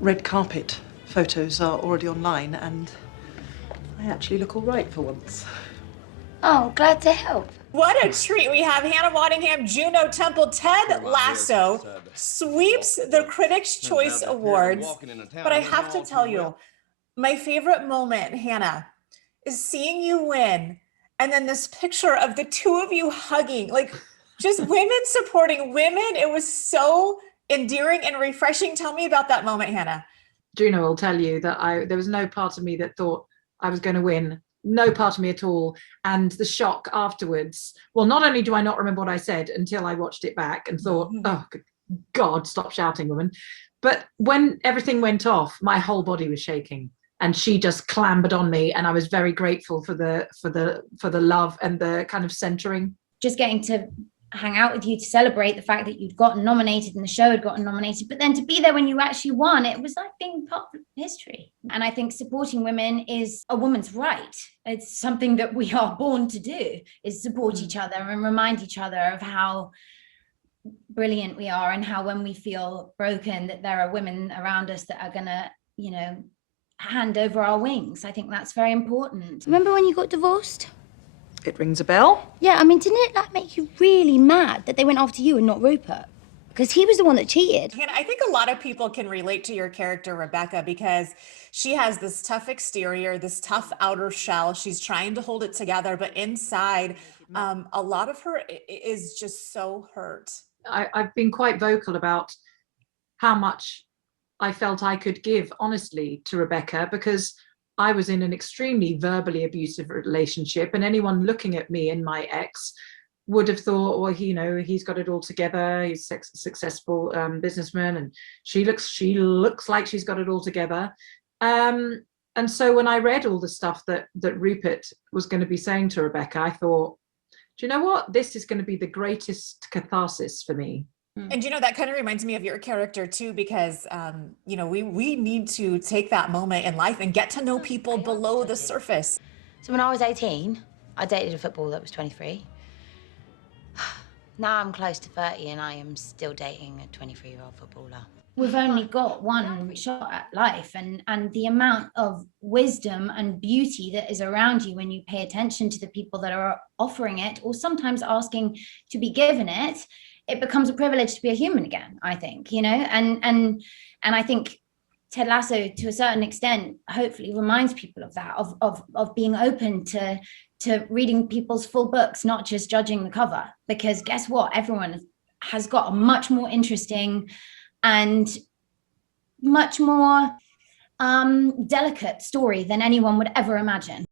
red carpet photos are already online, and I actually look all right for once. Oh, glad to help. What a treat. We have Hannah Waddingham, Juno Temple, Ted Lasso sweeps the Critics' Choice Awards. But I have to tell you, my favorite moment, Hannah, is seeing you win. And then this picture of the two of you hugging, like just women supporting women. It was so endearing and refreshing. Tell me about that moment, Hannah. Juno will tell you that there was no part of me that thought I was going to win. No part of me at all. And the shock afterwards, well, not only do I not remember what I said until I watched it back and thought, oh, God, stop shouting, woman. But when everything went off, my whole body was shaking. And she just clambered on me, and I was very grateful for the love and the kind of centering. Just getting to hang out with you to celebrate the fact that you'd gotten nominated and the show had gotten nominated, but then to be there when you actually won, it was like being part of history. And I think supporting women is a woman's right. It's something that we are born to do, is support each other and remind each other of how brilliant we are, and how when we feel broken that there are women around us that are gonna, you know, hand over our wings. I think that's very important. Remember when you got divorced? It rings a bell. Yeah, I mean, didn't it like make you really mad that they went after you and not Rupert? Because he was the one that cheated. And I think a lot of people can relate to your character, Rebecca, because she has this tough exterior, this tough outer shell. She's trying to hold it together, but inside, a lot of her is just so hurt. I've been quite vocal about how much I felt I could give honestly to Rebecca, because I was in an extremely verbally abusive relationship, and anyone looking at me and my ex would have thought, well, he's got it all together. He's a successful businessman, and she looks like she's got it all together. And so when I read all the stuff that Rupert was going to be saying to Rebecca, I thought, do you know what? This is going to be the greatest catharsis for me. And that kind of reminds me of your character too, because we need to take that moment in life and get to know people below the surface. So when I was 18, I dated a footballer that was 23. Now I'm close to 30 and I am still dating a 23-year-old footballer. We've only got one shot at life, and the amount of wisdom and beauty that is around you when you pay attention to the people that are offering it, or sometimes asking to be given it, it becomes a privilege to be a human again, I think, and I think Ted Lasso, to a certain extent, hopefully reminds people of that, of being open to reading people's full books, not just judging the cover, because guess what? Everyone has got a much more interesting and much more delicate story than anyone would ever imagine.